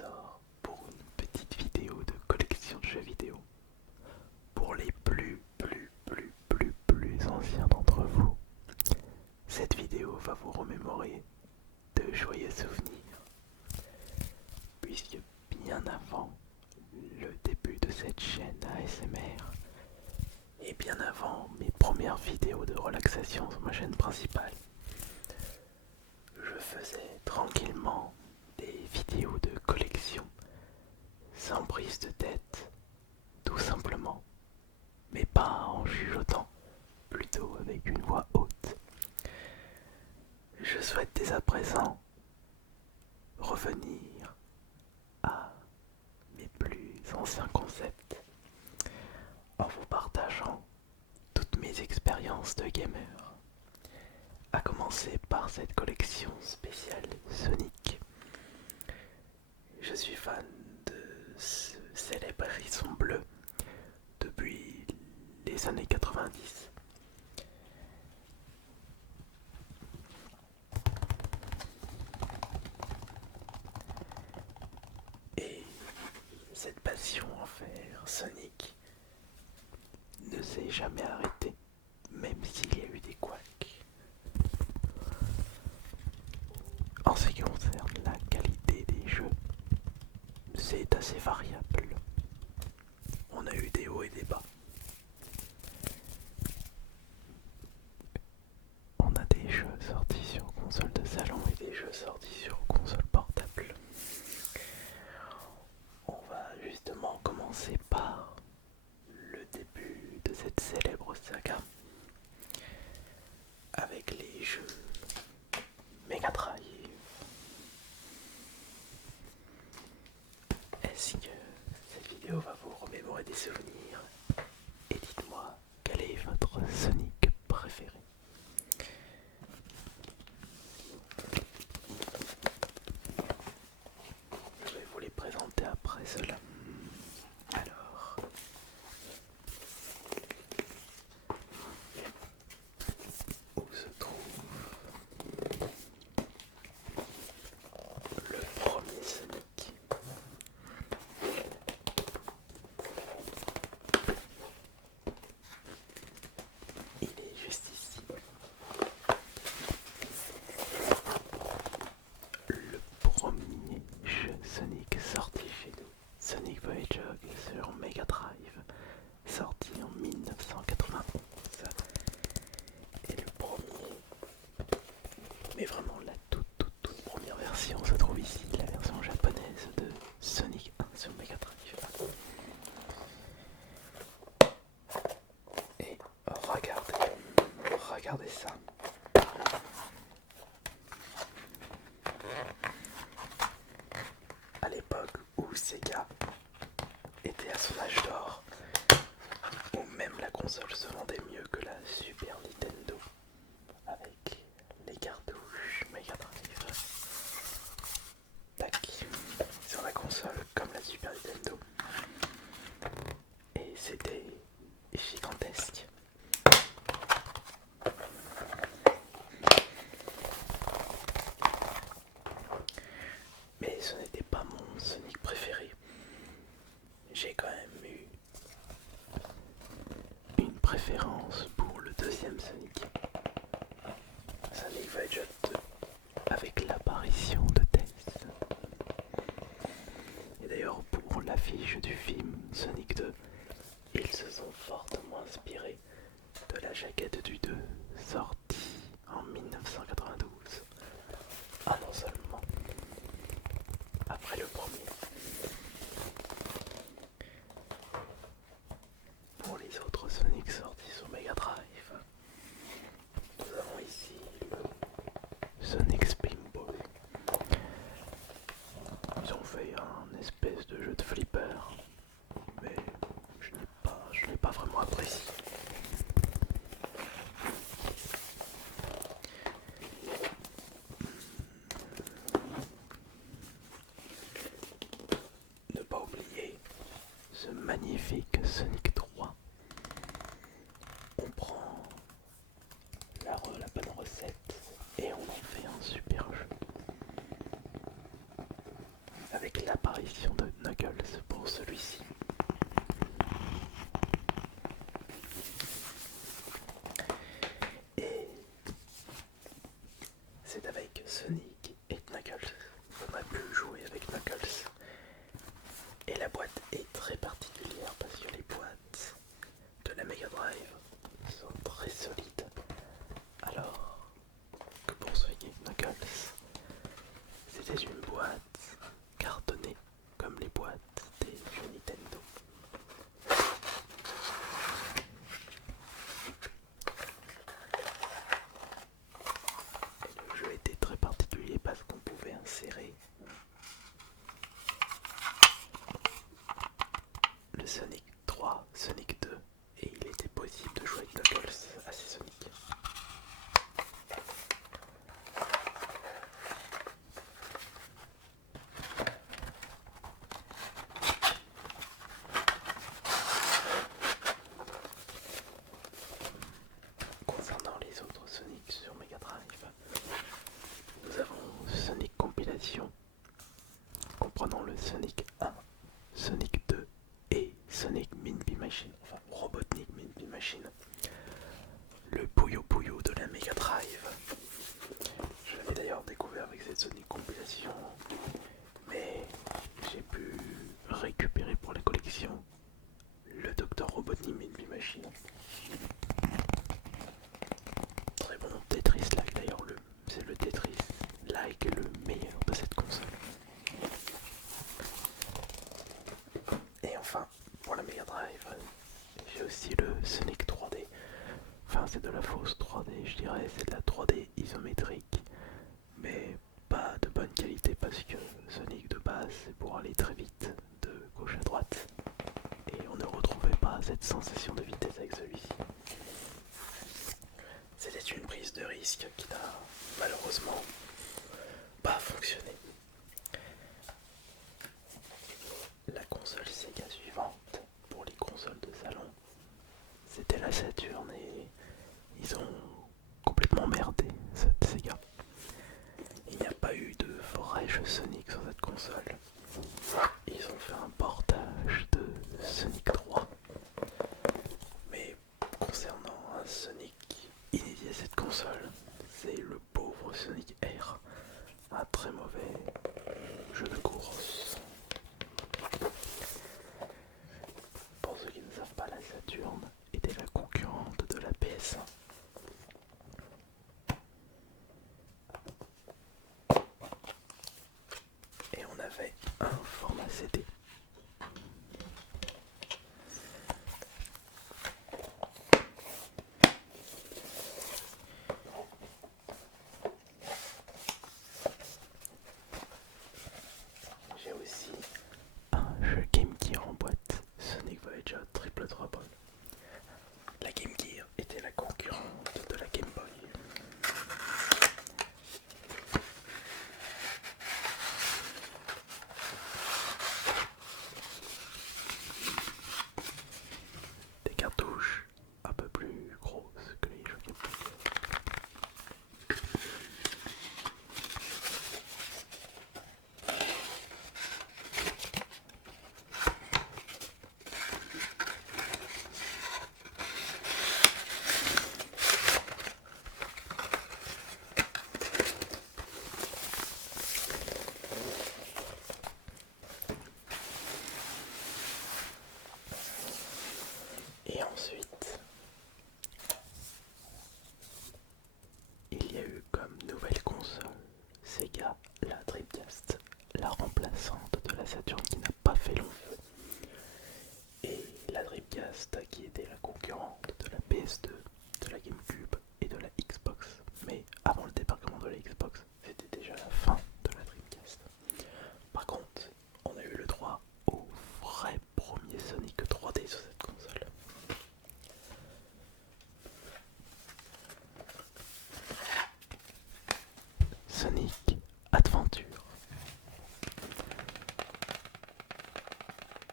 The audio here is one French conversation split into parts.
Salvatore pour une petite vidéo de collection de jeux vidéo. Pour les plus anciens d'entre vous, cette vidéo va vous remémorer de joyeux souvenirs, puisque bien avant le début de cette chaîne ASMR, et bien avant mes premières vidéos de relaxation sur ma chaîne principale, je faisais tranquillement des vidéos de collection sans prise de tête, tout simplement, mais pas en chuchotant, plutôt avec une voix haute. Je souhaite dès à présent revenir à mes plus anciens concepts en vous partageant toutes mes expériences de gamer, à commencer par cette collection spéciale Sonic. Je suis fan de ce célèbre hérisson bleu depuis les années 90. Et cette passion envers Sonic ne s'est jamais arrêtée, même s'il y a eu des couacs. En ce qui concerne la qualité des jeux, c'est assez variable. On a eu des hauts et des bas. On a des jeux sortis sur console de salon et des jeux sortis sur console portable. On va justement commencer par le début de cette célèbre saga avec les jeux Mega Drive. Est-ce que cette vidéo va vous remémorer des souvenirs? Et dites-moi, quel est votre Sonic préféré? Je vais vous les présenter après cela. Alors, où se trouve le premier Sonic? Il est juste ici. Le premier jeu Sonic sorti chez nous, Sonic Voyage sur Mega Drive, sorti en 1991. Et le premier, mais vraiment la toute première version se trouve ici, la version japonaise de Sonic 1 sur Mega Drive. Et regardez ça. À l'époque où Sega était à son âge d'or, où même la console se vendait mieux que la Super Nintendo, avec les cartouches Mega Drive. Tac, sur la console comme la Super Nintendo. Et c'était gigantesque. Mais ce n'était pas mon Sonic préféré. J'ai quand même eu une préférence pour le deuxième Sonic, Sonic Voyage 2, avec l'apparition de Tails. Et d'ailleurs, pour l'affiche du film Sonic 2, ils se sont fortement inspirés de la jaquette du 2, sorti en 1992. Ah non seulement après le premier. Pour les autres Sonic sortis sur Mega Drive, nous avons ici le Sonic Spinball. Ils ont fait un espèce de jeu de flipper, mais je n'ai pas vraiment apprécié. Ne pas oublier ce magnifique Sonic 3. On prend la bonne recette et on en fait un super jeu. Avec l'apparition de Knuckles pour celui-ci. Et c'est avec Sonic et Knuckles qu'on a pu jouer avec Knuckles. Et la boîte est très particulière parce que les boîtes de la Mega Drive sont très solides. Alors que pour Sonic et Knuckles, c'était une boîte cartonnée comme les boîtes des jeux Nintendo. Et le jeu était très particulier parce qu'on pouvait insérer le Sonic 3, Sonic 2 et il était possible de jouer avec Knuckles à ces Sonic. Concernant les autres Sonic sur Mega Drive, nous avons Sonic Compilation comprenant le Sonic 1, Sonic 2 et Sonic Min-Be Machine, enfin Robotnik Min-Be Machine. Le Puyo Puyo de la Mega Drive. Je l'avais d'ailleurs découvert avec cette Sonic Compilation, mais j'ai pu récupérer pour la collection le Dr Robotnik Min-Be Machine. Très bon Tetris-like d'ailleurs, c'est le Tetris-like le meilleur de cette console. Et enfin, pour la Mega Drive, j'ai aussi le Sonic 3D. Enfin, c'est de la fausse 3D, je dirais, c'est de la 3D isométrique, mais pas de bonne qualité parce que Sonic de base, c'est pour aller très vite de gauche à droite. Et on ne retrouvait pas cette sensation de vitesse avec celui-ci. C'était une prise de risque qui n'a malheureusement pas fonctionné. La console Sega suivante pour les consoles de salon, c'était la Saturn et ils ont complètement merdé cette Sega. Il n'y a pas eu de vrai jeu Sonic sur cette console. Ils ont fait un portage de Sonic 3. Mais concernant un Sonic inédit à cette console, c'est le pauvre Sonic R. Un très mauvais jeu de course. Pour ceux qui ne savent pas, la Saturn était la concurrente de la PS1. Et on avait un format CD. J'ai aussi un jeu Game Gear en boîte, Sonic Voyager Triple Trouble. La Game Gear était la concurrente de la Game Boy. Des cartouches un peu plus grosses que les jeux Game Boy. Et ensuite, il y a eu comme nouvelle console Sega la Dreamcast, la remplaçante de la Saturn qui n'a pas fait long feu. Et la Dreamcast qui était la concurrente de la PS2, de la GameCube et de la Xbox. Mais avant le débarquement de la Xbox, c'était déjà la fin de la Dreamcast. Par contre, on a eu le droit au vrai premier Sonic 3D sur cette console. Sonic Adventure.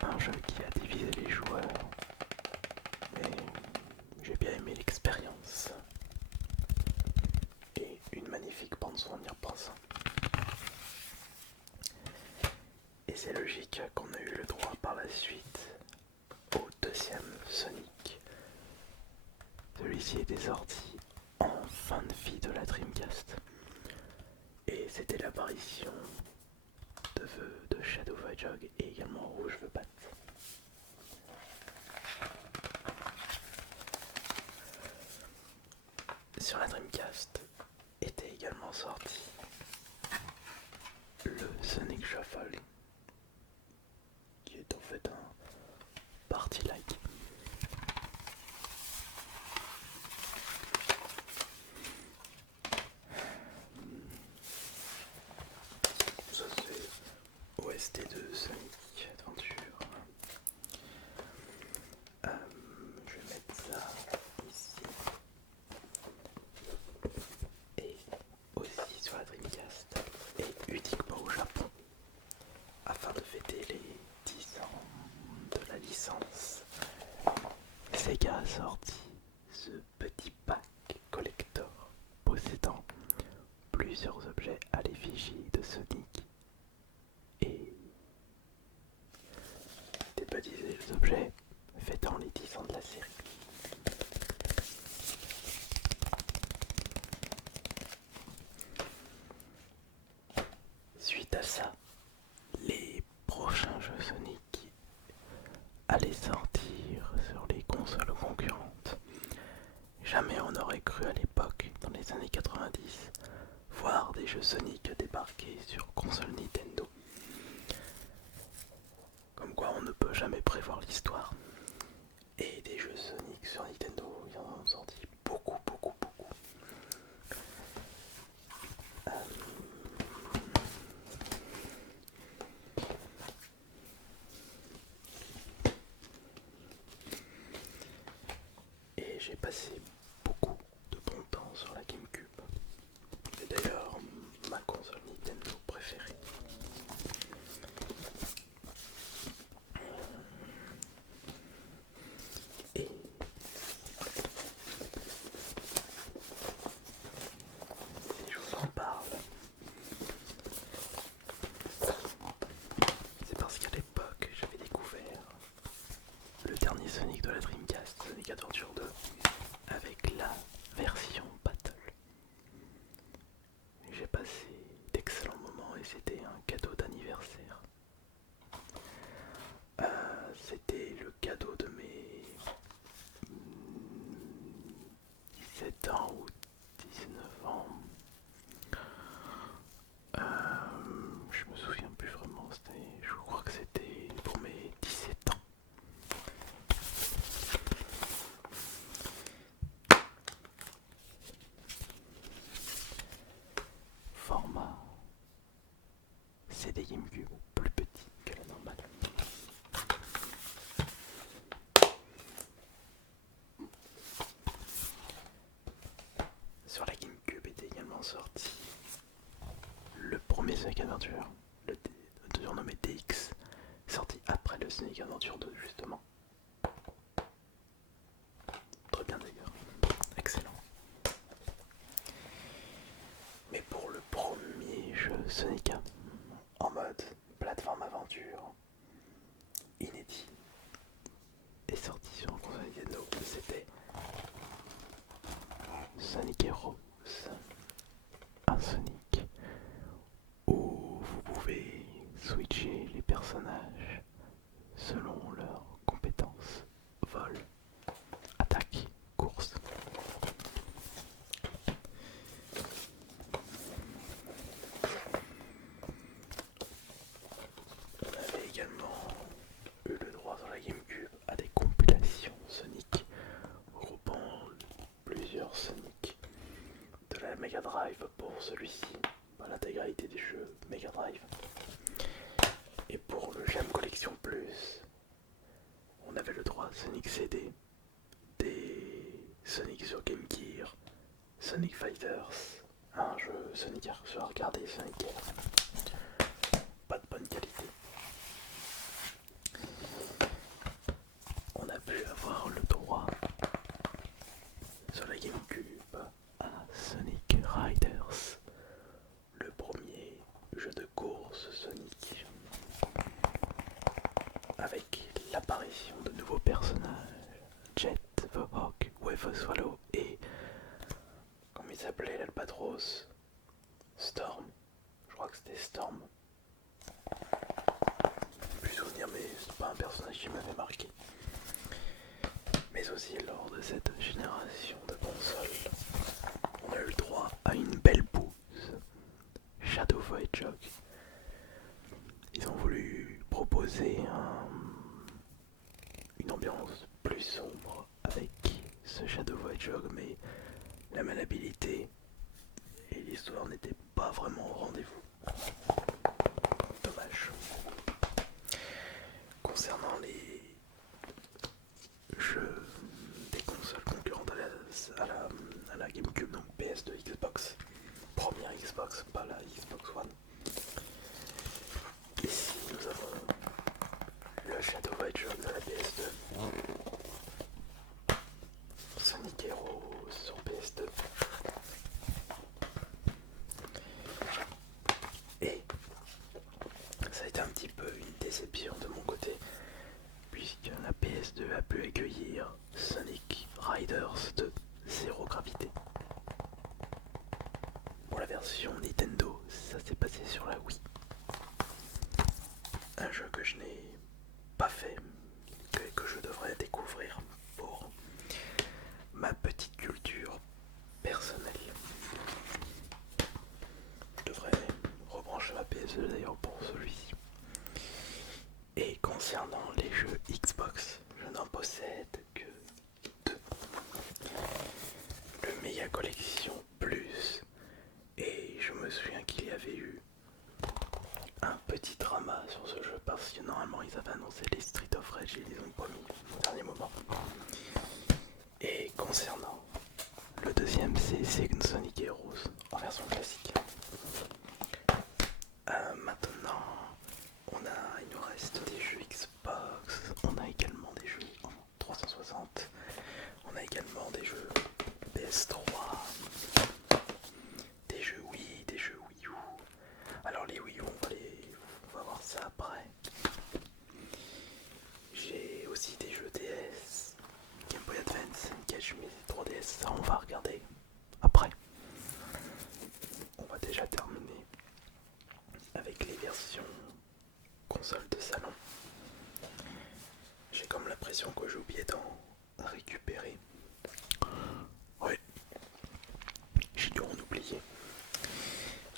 Un jeu qui a divisé les joueurs, mais j'ai bien aimé l'expérience. Et une magnifique bande son en y repensant. Et c'est logique qu'on a eu le droit par la suite au deuxième Sonic. Celui-ci était sorti en fin de vie de la Dreamcast. Et c'était l'apparition de Shadow Hedgehog et également Rouge the Bat. Sur la Dreamcast était également sorti le Sonic Shuffle, qui est en fait un party-like. Ça c'est OST de Sonic Adventure. Je vais mettre ça ici. Et aussi sur la Dreamcast et uniquement au Japon, afin de fêter les 10 ans de la licence. Sega a sorti ce petit pack collector possédant plusieurs objets à l'effigie de Sonic et des petits objets fêtant les 10 ans de la série. Suite à ça, les prochains jeux Sonic allaient sortir sur les consoles concurrentes. Jamais on n'aurait cru à l'époque, dans les années 90, voir des jeux Sonic débarquer sur console Nintendo. Comme quoi on ne peut jamais prévoir l'histoire. Et des jeux Sonic sur Nintendo, il y en a sorti beaucoup. Et j'ai passé beaucoup de bon temps sur la GameCube. C'est d'ailleurs ma console Nintendo préférée. Et si je vous en parle, c'est parce qu'à l'époque j'avais découvert le dernier Sonic de la Dreamcast, Sonic Adventure 2, avec la version Battle. J'ai passé d'excellents moments et c'était un cadeau d'anniversaire. C'était le cadeau de mes 17 ans ou 19 ans. Je me souviens plus vraiment, je crois que c'était pour mes 17 ans. Format CD GameCube, plus petit que la normale. Sur la GameCube était également sorti le premier Sonic Adventure, le surnommé DX, sorti après le Sonic Adventure 2 justement. Très bien d'ailleurs, excellent. Mais pour le premier jeu Sonic en mode plateforme aventure inédit est sorti sur un console Nintendo, c'était Sonic Heroes, un Sonic où vous pouvez switcher les personnages selon leurs compétences, vol, attaque, course. On avait également eu le droit sur la GameCube à des compilations Sonic regroupant plusieurs Sonic de la Mega Drive pour celui-ci, l'intégralité des jeux Mega Drive. Et pour le Gem Collection Plus, on avait le droit à Sonic CD, des Sonic sur Game Gear, Sonic Fighters, un jeu Sonic sur arcade et Sonic Air. Pas de bonne qualité. On a pu avoir le droit sur la GameCube à Sonic Riders, le premier jeu de course Sonic. Breath of Swallow et comment il s'appelait l'Albatros, Storm, je crois que c'était Storm. Plus souvenir, mais c'est pas un personnage qui m'avait marqué. Mais aussi lors de cette génération de consoles, on a eu le droit à une belle bouse, Shadow of the Hedgehog. Ils ont voulu proposer une ambiance plus sombre avec ce Shadow of the Hedgehog, mais la maniabilité et l'histoire n'étaient pas vraiment au rendez-vous. Dommage. Concernant les jeux des consoles concurrentes à la GameCube, donc PS2, Xbox, première Xbox, pas la Xbox One. Ici nous avons le Shadow of the Hedgehog de la PS2, Sonic Heroes sur PS2, et ça a été un petit peu une déception de mon côté, puisque la PS2 a pu accueillir Sonic Riders de Zero Gravité. Pour la version Nintendo, ça s'est passé sur la Wii. Un jeu que je n'ai pas fait, que je devrais découvrir pour ma petite culture personnelle. Je devrais rebrancher ma PS2 d'ailleurs pour celui-ci. Et concernant les jeux Xbox, je n'en possède que 2. Le Mega Collection Plus, et je me souviens qu'il y avait eu un petit drama sur ce jeu parce que normalement ils avaient annoncé les Street of Rage et ils les ont pas mis au dernier moment. Et concernant le deuxième, c'est Sonic Heroes en version classique. Maintenant, il nous reste des jeux Xbox, on a également des jeux en 360, on a également des jeux PS3, des jeux Wii, des jeux Wii U. Alors les Wii U, on va voir ça après. J'ai aussi des jeux DS, Game Boy Advance, Catch Me 3DS, ça on va regarder après. On va déjà terminer avec les versions console de salon. J'ai comme l'impression que j'ai oublié d'en récupérer. Oui, j'ai dû en oublier.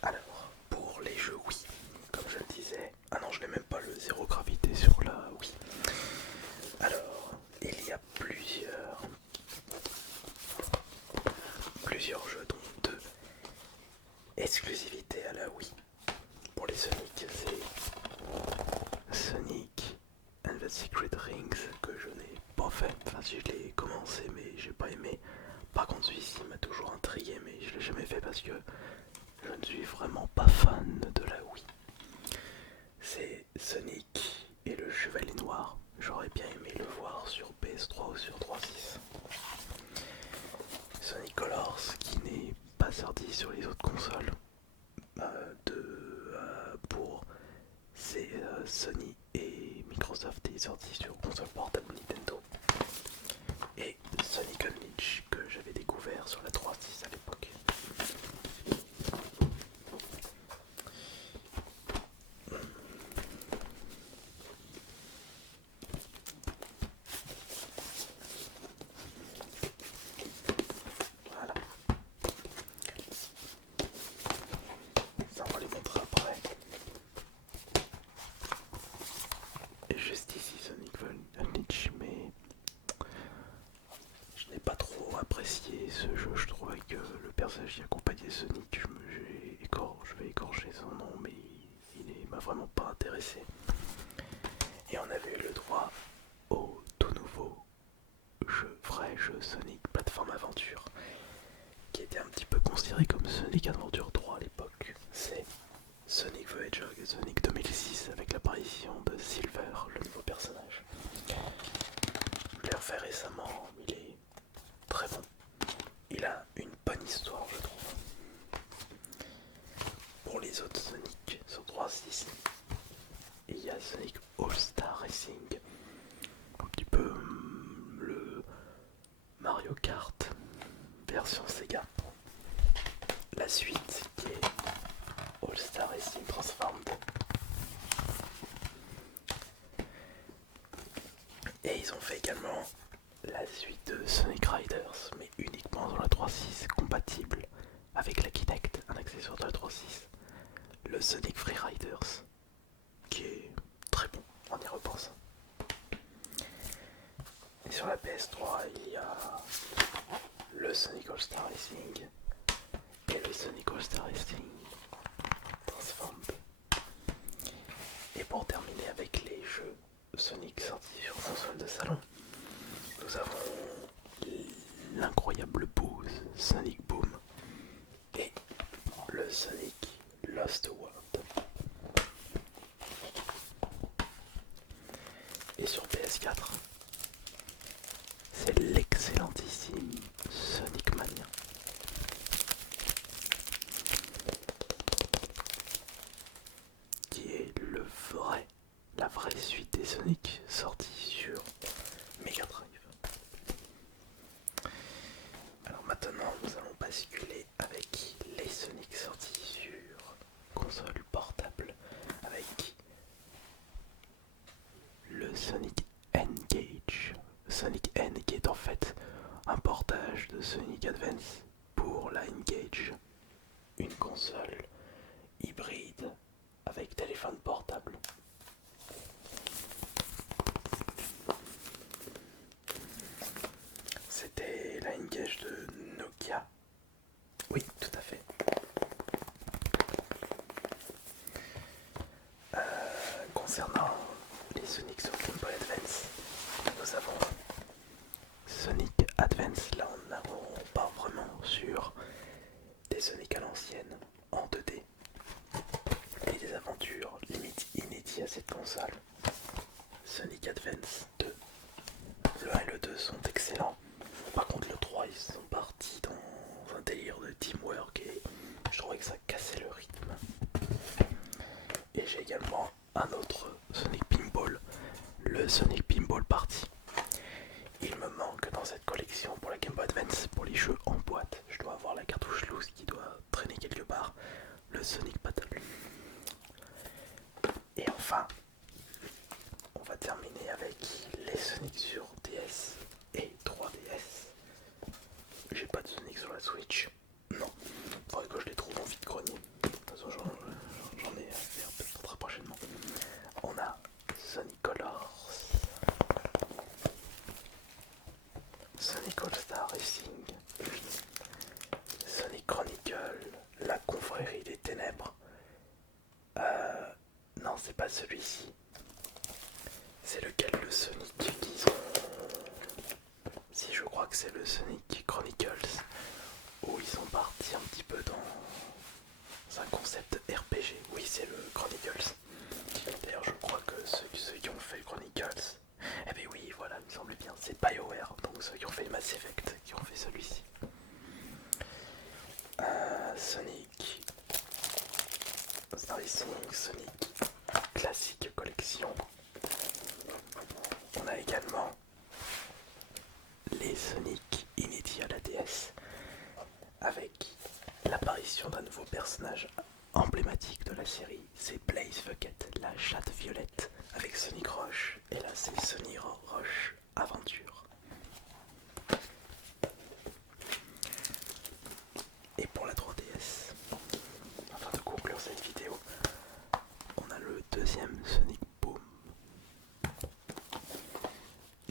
Alors, pour les jeux Wii, comme je le disais, ah non, je n'ai même pas le Zero Gravité sur la Wii. Alors, il y a plusieurs jeux, dont 2 exclusivités à la Wii. Pour les Sonic, c'est Sonic and the Secret Rings que je n'ai pas fait. Enfin, si je l'ai commencé, mais j'ai pas aimé. Par contre, celui-ci m'a toujours intrigué, mais je l'ai jamais fait parce que je ne suis vraiment pas fan de la Wii. C'est Sonic et le Chevalier Noir. J'aurais bien aimé le voir sur PS3 ou sur 3.6. Sonic Colors qui n'est pas sorti sur les autres consoles. Pour Sony et Microsoft est sorti sur console portable Nintendo. Et Sonic Unleashed que j'avais découvert sur la 3.6 à l'époque. Voilà. Ça on va les montrer après. Et juste ici Sonic Unleashed, mais je n'ai pas trop apprécié ce jeu. Je trouvais que le personnage qui accompagnait Sonic, je vais écorcher son nom, mais il m'a vraiment pas intéressé. Et on avait eu le droit au tout nouveau vrai jeu Sonic Plateforme Aventure, qui était un petit peu considéré comme Sonic Adventure 3 à l'époque. C'est Sonic the Hedgehog et Sonic 2006 avec l'apparition de Silver, le nouveau personnage. Je l'ai refait récemment, il est très bon. Il a une bonne histoire, je trouve. Pour les autres Sonic sur 3.6, il y a Sonic All-Star Racing, un petit peu le Mario Kart version Sega. La suite qui est All Star Racing Transformed. Et ils ont fait également la suite de Sonic Riders, mais uniquement sur la 3.6, compatible avec la Kinect, un accessoire de la 3.6. Le Sonic Free Riders, qui est très bon en y repensant. Et sur la PS3, il y a le Sonic All Star Racing et le Sonic All Star Racing Transformed. Et pour terminer avec les jeux Sonic sortis sur console de salon, nous avons l'incroyable Boost Sonic Boom et le Sonic Lost World. Et sur PS4, c'est l'excellentissime Sonic Mania. Qui est la vraie suite des Sonic sortis sur Mega Drive. Alors maintenant, nous allons basculer avec les Sonic sortis sur console portable, avec le Sonic N-Gage. Sonic N qui est en fait un portage de Sonic Advance pour la N-Gage, une console hybride avec téléphone portable. C'était la N-Gage de Nokia. Oui, tout à fait. Concernant les Sonic sur Game Boy Advance, nous avons Sonic Advance. Là, on n'avons pas vraiment sur des Sonic à l'ancienne, en 2D, et des aventures limite inédites à cette console. Sonic Advance 2. Le 1 et le 2 sont excellents. Par contre, le 3, ils sont partis dans un délire de teamwork et je trouvais que ça cassait le rythme. Et j'ai également un autre Sonic Pinball, le Sonic Pinball Party. Il me manque dans cette collection pour la Game Boy Advance, pour les jeux en boîte, je dois avoir la cartouche loose qui doit traîner quelque part, le Sonic Battle. Et enfin, on va terminer avec les Sonic sur DS et 3DS. J'ai pas de Sonic sur la Switch. Non, faudrait que je les trouve en vide-grenier. De toute façon, j'en ai à faire peut-être très prochainement. On a Sonic Colors, Sonic All Star Racing, Sonic Chronicle, la confrérie des ténèbres. Non, c'est pas celui-ci. C'est lequel, le Sonic qu'ils ont... Si, je crois que c'est le Sonic Chronicles, où ils sont partis un petit peu dans un concept RPG. Oui, c'est le Chronicles. D'ailleurs, je crois que ceux qui ont fait le Chronicles... Eh ben oui, voilà, il me semble bien, c'est BioWare, donc ceux qui ont fait le Mass Effect, qui ont fait celui-ci. Sonic Star Racing, Sonic Classique Collection. On a également les Sonic inédits à la DS, avec l'apparition d'un nouveau personnage emblématique de la série, c'est Blaze Bucket, la chatte violette, avec Sonic Rush, et là c'est Sonic Rush Aventure. Et pour la 3DS, afin de conclure cette vidéo, on a le deuxième Sonic Boom.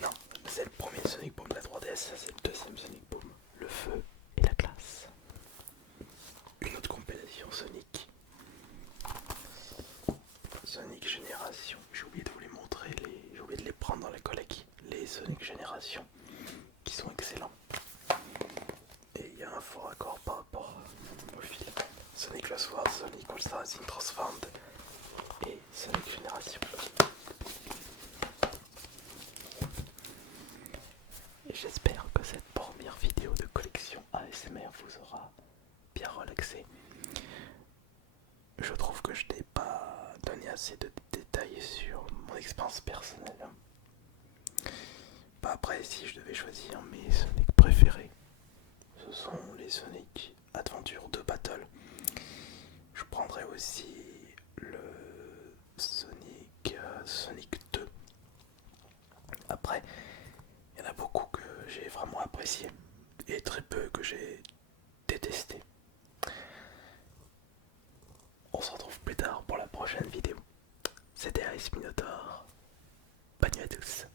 Non, c'est le premier Sonic Boom de la 3DS, ça c'est le deuxième Sonic Boom. Le feu et la glace. Une autre compilation Sonic. Sonic Génération. J'ai oublié de vous les montrer, j'ai oublié de les prendre dans la collecte. Les Sonic Génération, qui sont excellents. Et il y a un fort raccord par rapport au film. Sonic Lost World, Sonic All Star Racing Transformed et Sonic Génération. Et j'espère que cette première vidéo de collection ASMR vous aura bien relaxé. Je trouve que je n'ai pas donné assez de détails sur mon expérience personnelle. Bah après, si je devais choisir mes Sonic préférés, ce ce sont les Sonic Adventure 2 Battle. Je prendrai aussi le Sonic 2. Après, il y en a beaucoup que j'ai vraiment apprécié et très peu que j'ai détesté. On se retrouve plus tard pour la prochaine vidéo. C'était Ice Minotaur. Bonne nuit à tous.